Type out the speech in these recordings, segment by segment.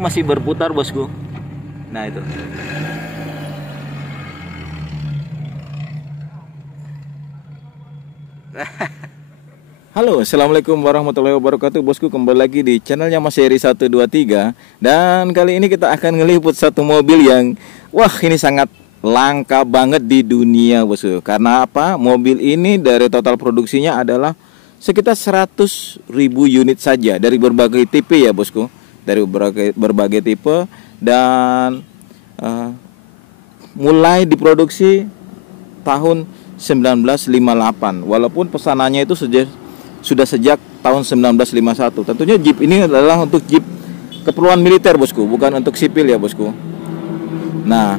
Masih berputar bosku. Nah itu. Halo, assalamualaikum warahmatullahi wabarakatuh bosku. Kembali lagi di channelnya Mas Heri 123. Dan kali ini kita akan ngeliput satu mobil yang wah ini sangat langka banget di dunia bosku. Karena apa? Mobil ini dari total produksinya adalah sekitar 100.000 unit saja dari berbagai tipe ya bosku. Dari berbagai tipe dan mulai diproduksi tahun 1958. Walaupun pesanannya itu sudah sejak tahun 1951. Tentunya Jeep ini adalah untuk Jeep keperluan militer bosku, bukan untuk sipil ya bosku. Nah,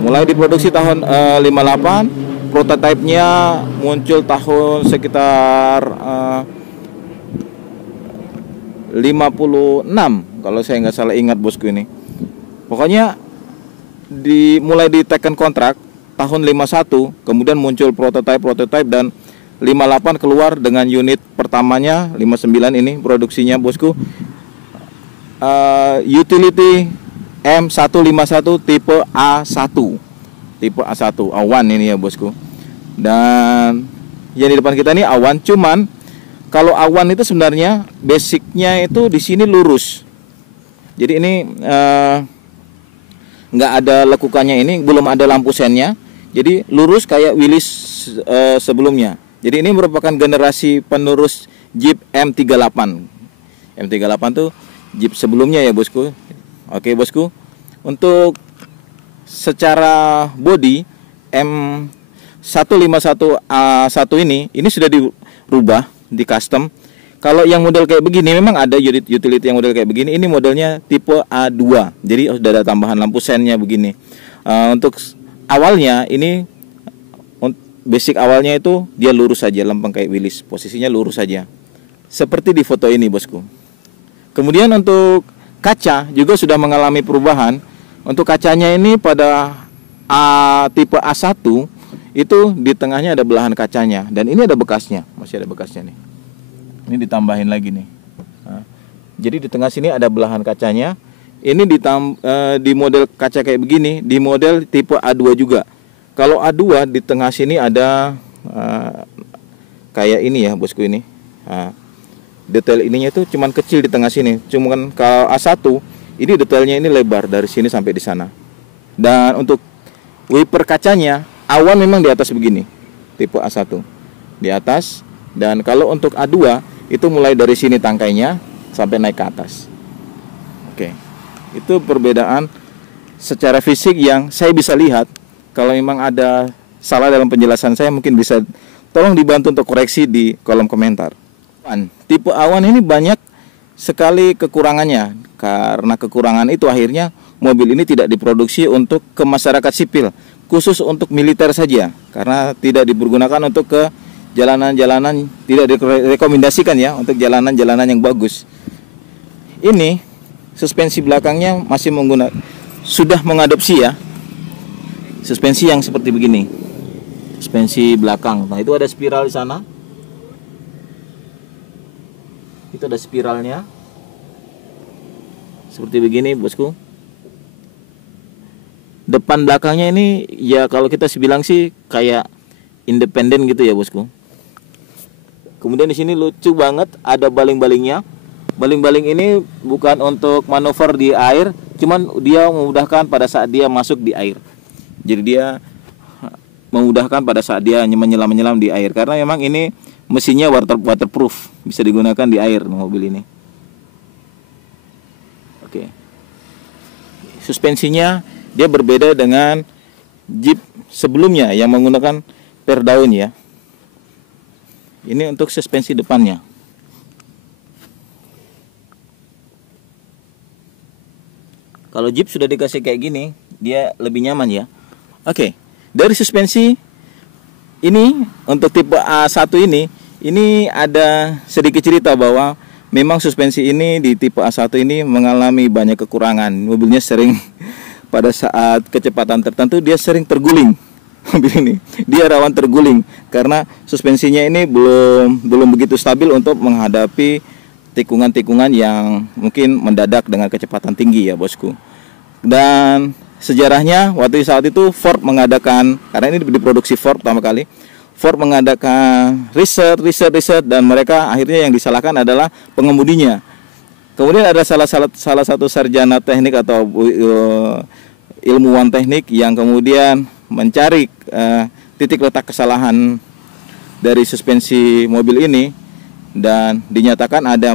mulai diproduksi tahun 58, prototipenya muncul tahun sekitar 56 kalau saya nggak salah ingat bosku ini. Pokoknya mulai diteken kontrak tahun 51, kemudian muncul prototipe dan 58 keluar dengan unit pertamanya. 59 ini produksinya bosku, utility M151 tipe A1, tipe A1 A1 ini ya bosku. Dan yang di depan kita ini A1, cuman kalau A1 itu sebenarnya basicnya itu di sini lurus. Jadi ini nggak ada lekukannya, ini belum ada lampu sennya. Jadi lurus kayak Willys sebelumnya. Jadi ini merupakan generasi penerus Jeep M38. M38 tuh Jeep sebelumnya ya bosku. Oke bosku. Untuk secara body M151A1 ini sudah dirubah, di custom. Kalau yang model kayak begini memang ada utility yang model kayak begini. Ini modelnya tipe A2. Jadi sudah ada tambahan lampu sennya begini. Untuk awalnya ini basic awalnya itu dia lurus saja, lempeng kayak Willys, posisinya lurus saja seperti di foto ini bosku. Kemudian untuk kaca juga sudah mengalami perubahan. Untuk kacanya ini pada tipe A1 itu di tengahnya ada belahan kacanya, dan ini ada bekasnya, masih ada bekasnya nih. Ini ditambahin lagi nih. Jadi di tengah sini ada belahan kacanya. Ini di model kaca kayak begini, di model tipe A2 juga. Kalau A2 di tengah sini ada kayak ini ya bosku ini. Detail ininya itu cuman kecil di tengah sini. Cuman kalau A1 ini detailnya ini lebar dari sini sampai di sana. Dan untuk wiper kacanya A1 memang di atas begini, tipe A1 di atas. Dan kalau untuk A2 itu mulai dari sini tangkainya sampai naik ke atas. Oke, itu perbedaan secara fisik yang saya bisa lihat. Kalau memang ada salah dalam penjelasan saya, mungkin bisa tolong dibantu untuk koreksi di kolom komentar. Tipe A1 ini banyak sekali kekurangannya. Karena kekurangan itu akhirnya mobil ini tidak diproduksi untuk ke masyarakat sipil, khusus untuk militer saja. Karena tidak dipergunakan untuk ke jalanan-jalanan, tidak direkomendasikan ya untuk jalanan-jalanan yang bagus. Ini suspensi belakangnya masih sudah mengadopsi ya suspensi yang seperti begini, suspensi belakang. Nah itu ada spiral di sana, itu ada spiralnya seperti begini bosku. Depan belakangnya ini ya kalau kita bilang sih kayak independen gitu ya bosku. Kemudian di sini lucu banget ada baling-balingnya. Baling-baling ini bukan untuk manuver di air, cuman dia memudahkan pada saat dia masuk di air. Jadi dia memudahkan pada saat dia menyelam di air, karena memang ini mesinnya waterproof, bisa digunakan di air mobil ini. Oke. Suspensinya dia berbeda dengan Jeep sebelumnya yang menggunakan per daun ya. Ini untuk suspensi depannya. Kalau Jeep sudah dikasih kayak gini, dia lebih nyaman ya. Oke, dari suspensi ini untuk tipe A1 ini ada sedikit cerita bahwa memang suspensi ini di tipe A1 ini mengalami banyak kekurangan. Mobilnya sering pada saat kecepatan tertentu dia sering terguling. Mobil ini dia rawan terguling karena suspensinya ini belum begitu stabil untuk menghadapi tikungan-tikungan yang mungkin mendadak dengan kecepatan tinggi ya bosku. Dan sejarahnya waktu saat itu Ford mengadakan, karena ini diproduksi Ford pertama kali, Ford mengadakan riset dan mereka akhirnya yang disalahkan adalah pengemudinya. Kemudian ada salah satu sarjana teknik atau ilmuwan teknik yang kemudian mencari titik letak kesalahan dari suspensi mobil ini dan dinyatakan ada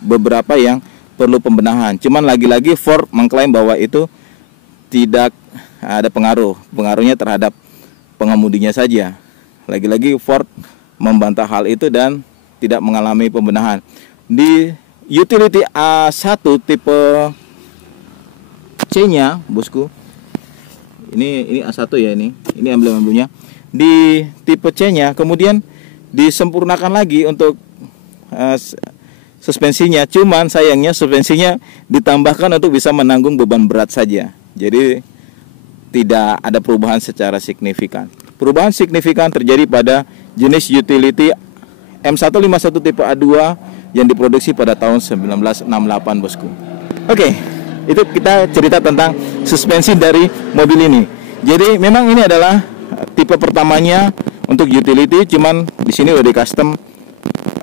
beberapa yang perlu pembenahan. Cuman lagi-lagi Ford mengklaim bahwa itu tidak ada pengaruhnya terhadap pengemudinya saja. Lagi-lagi Ford membantah hal itu dan tidak mengalami pembenahan. Di utility A1 tipe C-nya, bosku. Ini A1 ya ini. Ini emblem-emblemnya. Di tipe C-nya kemudian disempurnakan lagi untuk suspensinya. Cuman sayangnya suspensinya ditambahkan untuk bisa menanggung beban berat saja. Jadi tidak ada perubahan secara signifikan. Perubahan signifikan terjadi pada jenis utility M151 tipe A2 yang diproduksi pada tahun 1968, bosku. Oke, itu kita cerita tentang suspensi dari mobil ini. Jadi memang ini adalah tipe pertamanya untuk utility, cuman di sini udah di custom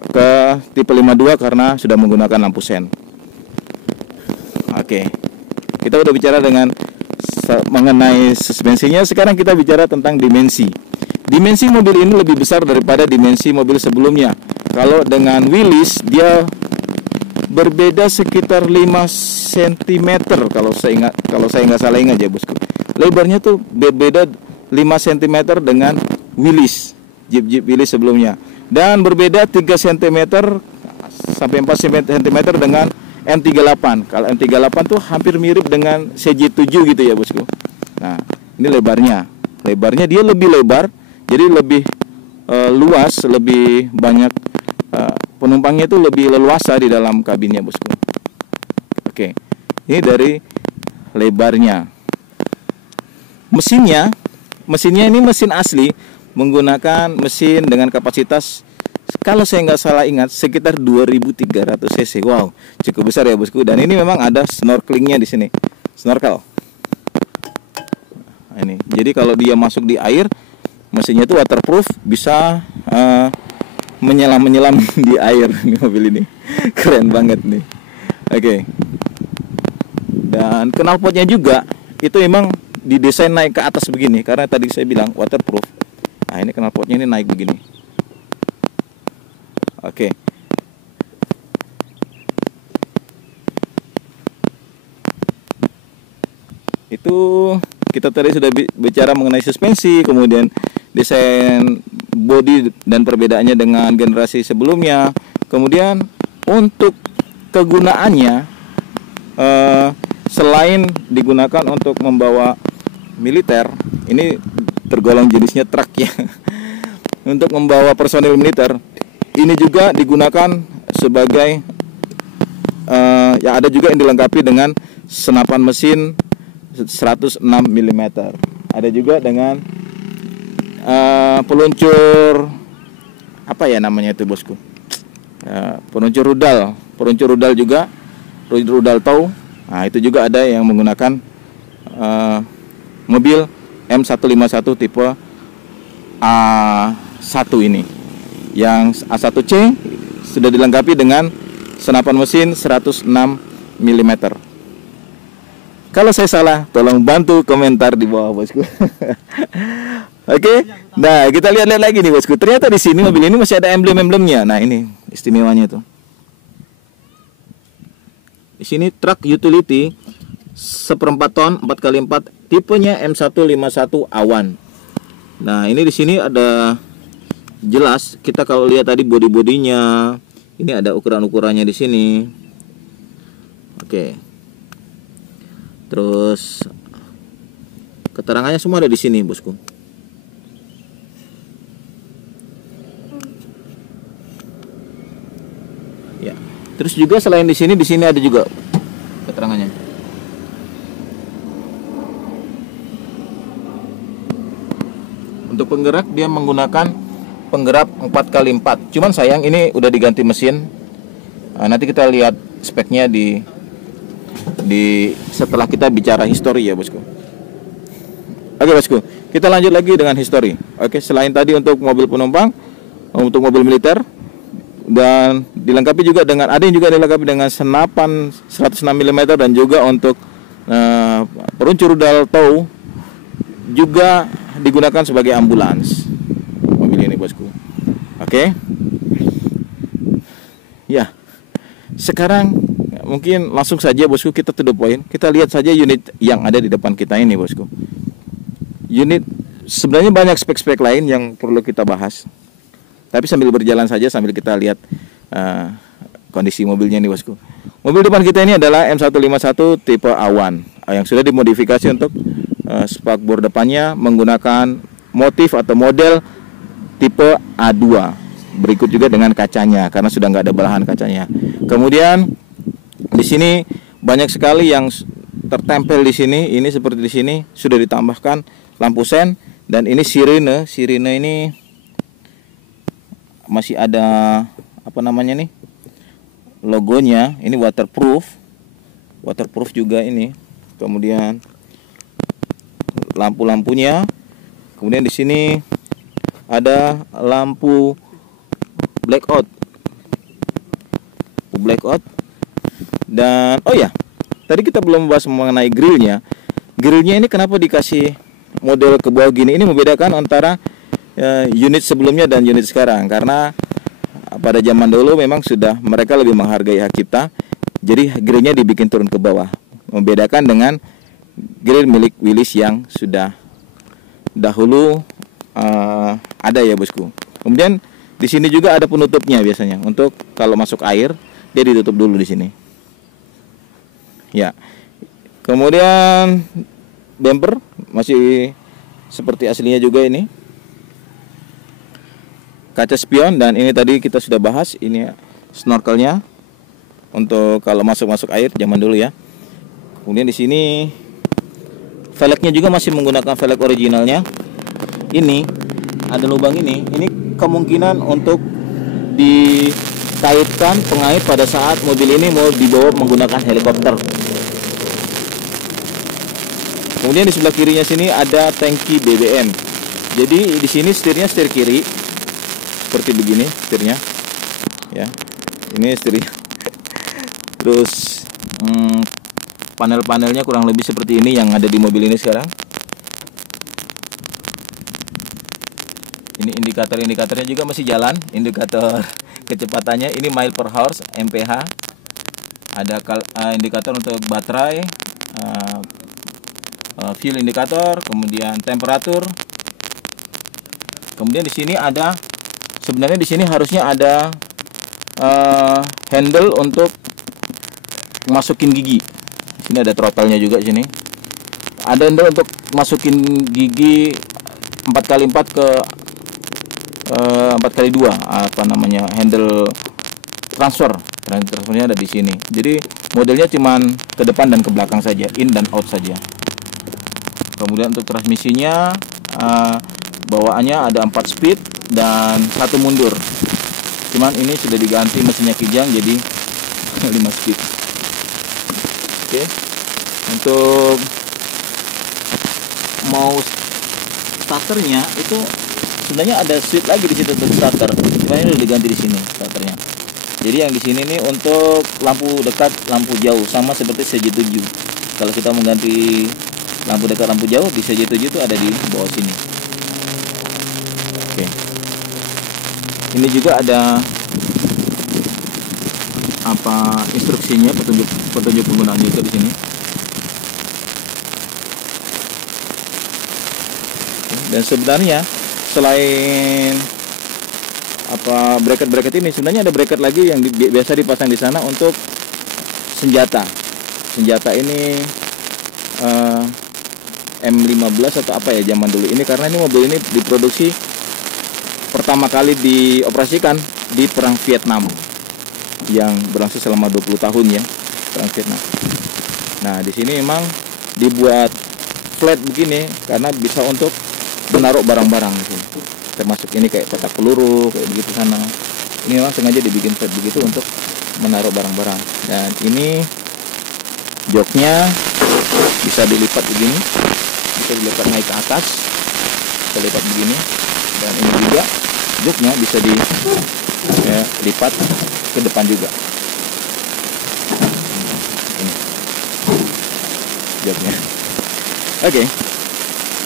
ke tipe 52 karena sudah menggunakan lampu sen. Oke, kita udah bicara mengenai suspensinya. Sekarang kita bicara tentang dimensi. Dimensi mobil ini lebih besar daripada dimensi mobil sebelumnya. Kalau dengan Willys dia berbeda sekitar 5 cm kalau saya nggak salah ingat ya bosku. Lebarnya tuh berbeda 5 cm dengan Willys, Jeep Willys sebelumnya. Dan berbeda 3 cm sampai 4 cm dengan M38. Kalau M38 tuh hampir mirip dengan CJ7 gitu ya bosku. Nah, ini lebarnya. Lebarnya dia lebih lebar, jadi lebih luas, lebih banyak penumpangnya itu lebih leluasa di dalam kabinnya bosku. Oke, ini dari lebarnya. Mesinnya ini mesin asli, menggunakan mesin dengan kapasitas, kalau saya nggak salah ingat, sekitar 2300 cc. Wow, cukup besar ya bosku. Dan ini memang ada snorkelingnya di sini, snorkel. Nah, ini, jadi kalau dia masuk di air, mesinnya itu waterproof, bisa menyelam di air. Ini mobil ini keren banget nih. Oke. Dan knalpotnya juga itu memang didesain naik ke atas begini karena tadi saya bilang waterproof. Nah, ini knalpotnya ini naik begini. Oke. Itu kita tadi sudah bicara mengenai suspensi, kemudian desain bodi dan perbedaannya dengan generasi sebelumnya. Kemudian untuk kegunaannya, selain digunakan untuk membawa militer, ini tergolong jenisnya truk ya. Untuk membawa personil militer, ini juga digunakan sebagai ya ada juga yang dilengkapi dengan senapan mesin 106 mm. Ada juga dengan peluncur apa ya namanya itu bosku, peluncur rudal juga, rudal tow. Nah, itu juga ada yang menggunakan mobil M151 tipe A1 ini. Yang A1C sudah dilengkapi dengan senapan mesin 106 mm. Kalau saya salah, tolong bantu komentar di bawah bosku. Oke, nah kita lihat lagi nih bosku. Ternyata di sini mobil ini masih ada emblem-emblemnya. Nah ini istimewanya tuh. Di sini truk utility 1/4 ton 4x4 tipenya M151 Awan. Nah ini di sini ada jelas. Kita kalau lihat tadi bodi-bodinya, ini ada ukuran-ukurannya di sini. Oke. Terus keterangannya semua ada di sini bosku. Ya. Terus juga selain di sini ada juga keterangannya. Untuk penggerak dia menggunakan penggerak 4x4. Cuman sayang ini udah diganti mesin. Nanti kita lihat speknya di setelah kita bicara histori ya bosku. Oke bosku, kita lanjut lagi dengan histori. Oke, selain tadi untuk mobil penumpang, untuk mobil militer, dan dilengkapi juga dengan, ada yang juga dilengkapi dengan senapan 106 mm, dan juga untuk peluncur rudal tow juga digunakan sebagai ambulans mobil ini bosku. Oke. Ya. Sekarang mungkin langsung saja bosku kita to the point. Kita lihat saja unit yang ada di depan kita ini bosku. Unit sebenarnya banyak spek-spek lain yang perlu kita bahas. Tapi sambil berjalan saja sambil kita lihat kondisi mobilnya nih bosku. Mobil depan kita ini adalah M151 tipe A1 yang sudah dimodifikasi untuk spakbor depannya menggunakan motif atau model tipe A2. Berikut juga dengan kacanya karena sudah nggak ada belahan kacanya. Kemudian di sini banyak sekali yang tertempel di sini. Ini seperti di sini sudah ditambahkan lampu sen, dan ini sirine. Sirine ini masih ada apa namanya nih, logonya. Ini waterproof juga ini. Kemudian lampu-lampunya. Kemudian di sini ada lampu blackout. Dan oh ya, tadi kita belum bahas mengenai grillnya. Grillnya ini kenapa dikasih model ke bawah gini? Ini membedakan antara unit sebelumnya dan unit sekarang, karena pada zaman dulu memang sudah mereka lebih menghargai hak cipta, jadi grillnya dibikin turun ke bawah, membedakan dengan grill milik Willys yang sudah dahulu ada ya bosku. Kemudian di sini juga ada penutupnya biasanya untuk kalau masuk air dia ditutup dulu di sini. Ya. Kemudian bumper masih seperti aslinya juga ini. Kaca spion, dan ini tadi kita sudah bahas, ini snorkelnya untuk kalau masuk air zaman dulu ya. Kemudian di sini velgnya juga masih menggunakan velg originalnya. Ini ada lubang ini kemungkinan untuk dikaitkan pengait pada saat mobil ini mau dibawa menggunakan helikopter. Kemudian di sebelah kirinya sini ada tangki BBM. Jadi di sini setirnya setir kiri. Seperti begini setirnya. Ya. Ini setirnya. Terus panel-panelnya kurang lebih seperti ini yang ada di mobil ini sekarang. Ini indikatornya juga masih jalan, indikator kecepatannya. Ini mile per hour MPH. Ada indikator untuk baterai, fuel indikator, kemudian temperatur. Kemudian di sini ada, sebenarnya di sini harusnya ada handle untuk masukin gigi. Di sini ada throttle-nya juga di sini. Ada handle untuk masukin gigi 4x4 ke 4x2, apa namanya, handle transfernya ada di sini. Jadi modelnya cuman ke depan dan ke belakang saja, in dan out saja. Kemudian untuk transmisinya bawaannya ada 4 speed dan 1 mundur. Cuman ini sudah diganti mesinnya Kijang jadi 5 speed. Oke. Untuk mau starternya itu sebenarnya ada switch lagi di situ untuk starter. Cuman ini udah diganti di sini starternya. Jadi yang di sini nih untuk lampu dekat, lampu jauh, sama seperti CJ7. Kalau kita mengganti lampu dekat, lampu jauh di CJ7 itu ada di bawah sini. Oke. Ini juga ada apa instruksinya, petunjuk penggunaan juga di sini. Dan sebenarnya selain apa bracket ini, sebenarnya ada bracket lagi yang biasa dipasang di sana untuk senjata. Senjata ini M15 atau apa ya zaman dulu ini, karena ini mobil ini diproduksi pertama kali dioperasikan di perang Vietnam yang berlangsung selama 20 tahun ya, perang Vietnam. Nah, di sini memang dibuat flat begini karena bisa untuk menaruh barang-barang di sini. Termasuk ini kayak kotak peluru kayak begitu sana. Ini memang sengaja dibikin flat begitu untuk menaruh barang-barang. Dan ini joknya bisa dilipat begini, bisa dilipat naik ke atas, bisa lipat begini. Dan ini juga joknya bisa dilipat ke depan juga. Ini joknya. Oke,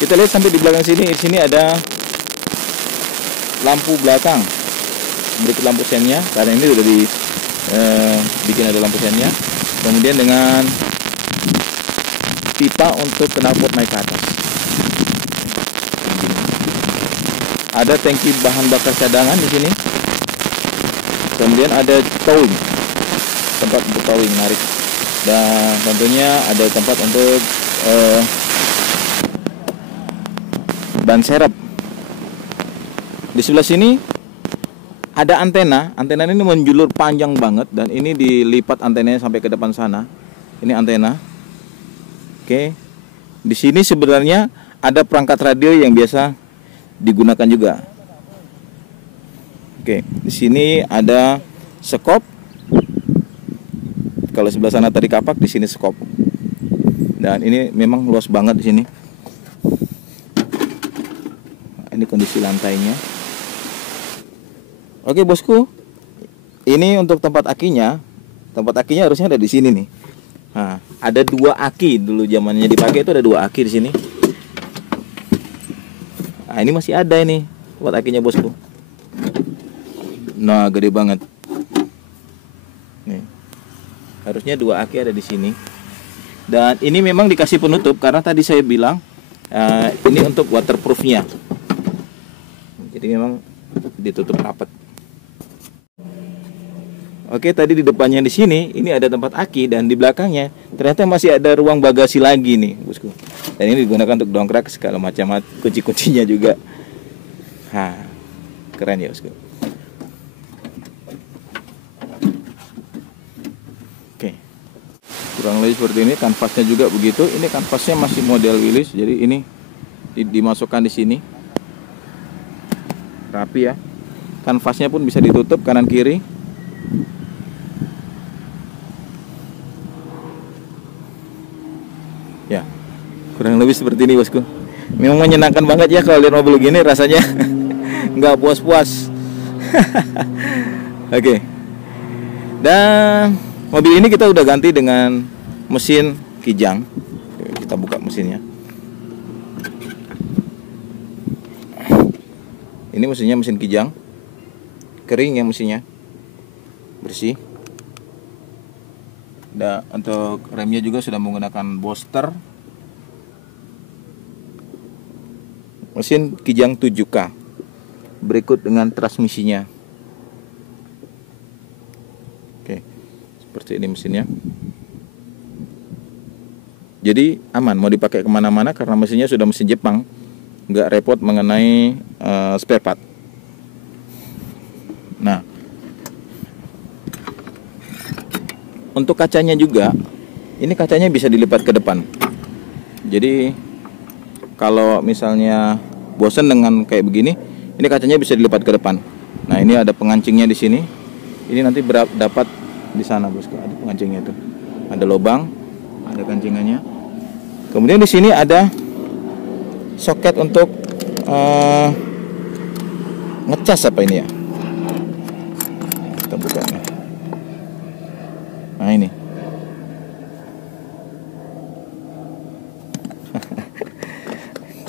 kita lihat sampai di belakang sini. Di sini ada lampu belakang berikut lampu sennya, karena ini sudah bikin ada lampu sennya. Kemudian dengan pipa untuk knalpot naik ke atas. Ada tangki bahan bakar cadangan di sini. Kemudian ada towing, tempat untuk towing narik. Dan tentunya ada tempat untuk ban serep. Di sebelah sini ada antena. Antena ini menjulur panjang banget dan ini dilipat antenanya sampai ke depan sana. Ini antena. Oke. Di sini sebenarnya ada perangkat radio yang biasa digunakan juga. Oke, di sini ada sekop. Kalau sebelah sana tadi kapak, di sini sekop. Dan ini memang luas banget di sini. Ini kondisi lantainya. Oke bosku, ini untuk tempat akinya. Tempat akinya harusnya ada di sini nih. Nah, ada 2 aki dulu zamannya dipakai, itu ada 2 aki di sini. Nah, ini masih ada ini buat akinya bosku. Nah, gede banget. Nih. Harusnya 2 aki ada di sini. Dan ini memang dikasih penutup karena tadi saya bilang ini untuk waterproofnya. Jadi memang ditutup rapat. Oke, tadi di depannya di sini ini ada tempat aki dan di belakangnya ternyata masih ada ruang bagasi lagi nih, bosku. Dan ini digunakan untuk dongkrak segala macam, kunci-kuncinya juga. Keren ya, bosku. Oke. Kurang lebih seperti ini, kanvasnya juga begitu. Ini kanvasnya masih model Willys, jadi ini dimasukkan di sini. Rapi ya. Kanvasnya pun bisa ditutup kanan kiri. Ya, kurang lebih seperti ini bosku. Memang menyenangkan banget ya kalau lihat mobil gini, rasanya nggak puas-puas. Oke. Dan mobil ini kita udah ganti dengan mesin Kijang. Kita buka mesinnya. Ini mesinnya mesin Kijang. Kering ya mesinnya. Bersih. Dan untuk remnya juga sudah menggunakan Boster. Mesin Kijang 7K. Berikut dengan transmisinya. Oke, seperti ini mesinnya. Jadi aman, mau dipakai kemana-mana karena mesinnya sudah mesin Jepang. Nggak repot mengenai spare part. Nah, untuk kacanya juga, ini kacanya bisa dilipat ke depan. Jadi kalau misalnya bosan dengan kayak begini, ini kacanya bisa dilipat ke depan. Nah, ini ada pengancingnya di sini. Ini nanti dapat di sana, bosku. Ada pengancingnya itu. Ada lubang, ada kancingannya. Kemudian di sini ada soket untuk ngecas apa ini ya? Kita buka nih. Nah, ini.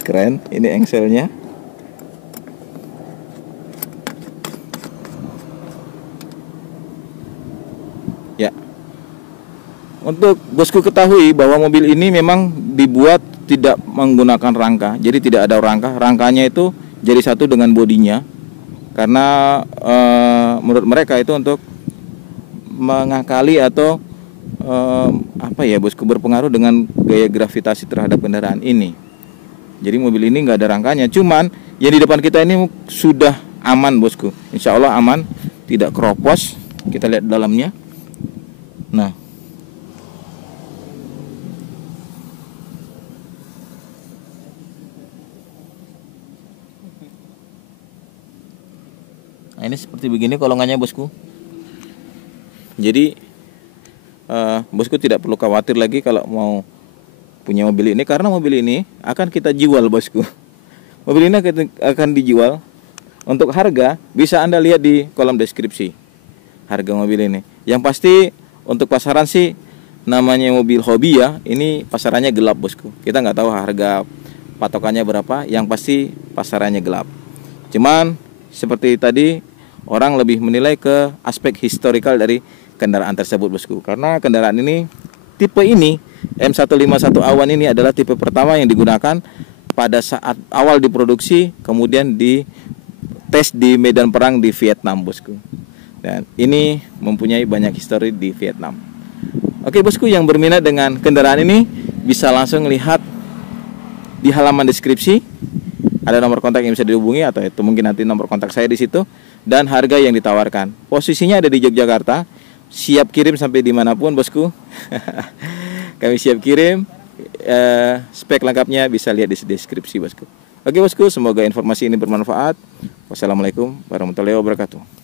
Keren, ini engselnya. Ya. Untuk bosku ketahui bahwa mobil ini memang dibuat tidak menggunakan rangka. Jadi tidak ada rangka. Rangkanya itu jadi satu dengan bodinya. Karena menurut mereka itu untuk mengakali atau apa ya bosku, berpengaruh dengan gaya gravitasi terhadap kendaraan ini. Jadi mobil ini nggak ada rangkanya. Cuman yang di depan kita ini sudah aman bosku. Insya Allah aman, tidak keropos. Kita lihat dalamnya. Nah, ini seperti begini kolongannya bosku. Jadi bosku tidak perlu khawatir lagi kalau mau punya mobil ini, karena mobil ini akan kita jual, bosku. Mobil ini akan dijual. Untuk harga bisa Anda lihat di kolom deskripsi harga mobil ini. Yang pasti untuk pasaran sih, namanya mobil hobi ya, ini pasarannya gelap, bosku. Kita nggak tahu harga patokannya berapa, yang pasti pasarannya gelap. Cuman seperti tadi, orang lebih menilai ke aspek historikal dari kendaraan tersebut, bosku. Karena kendaraan ini, tipe ini M151 Awan ini adalah tipe pertama yang digunakan pada saat awal diproduksi, kemudian di tes di medan perang di Vietnam, bosku. Dan ini mempunyai banyak histori di Vietnam. Oke, bosku, yang berminat dengan kendaraan ini bisa langsung lihat di halaman deskripsi. Ada nomor kontak yang bisa dihubungi, atau itu mungkin nanti nomor kontak saya di situ, dan harga yang ditawarkan. Posisinya ada di Yogyakarta, siap kirim sampai dimanapun, bosku. Kami siap kirim. Spek lengkapnya bisa lihat di deskripsi, bosku. Oke, bosku, semoga informasi ini bermanfaat. Wassalamualaikum warahmatullahi wabarakatuh.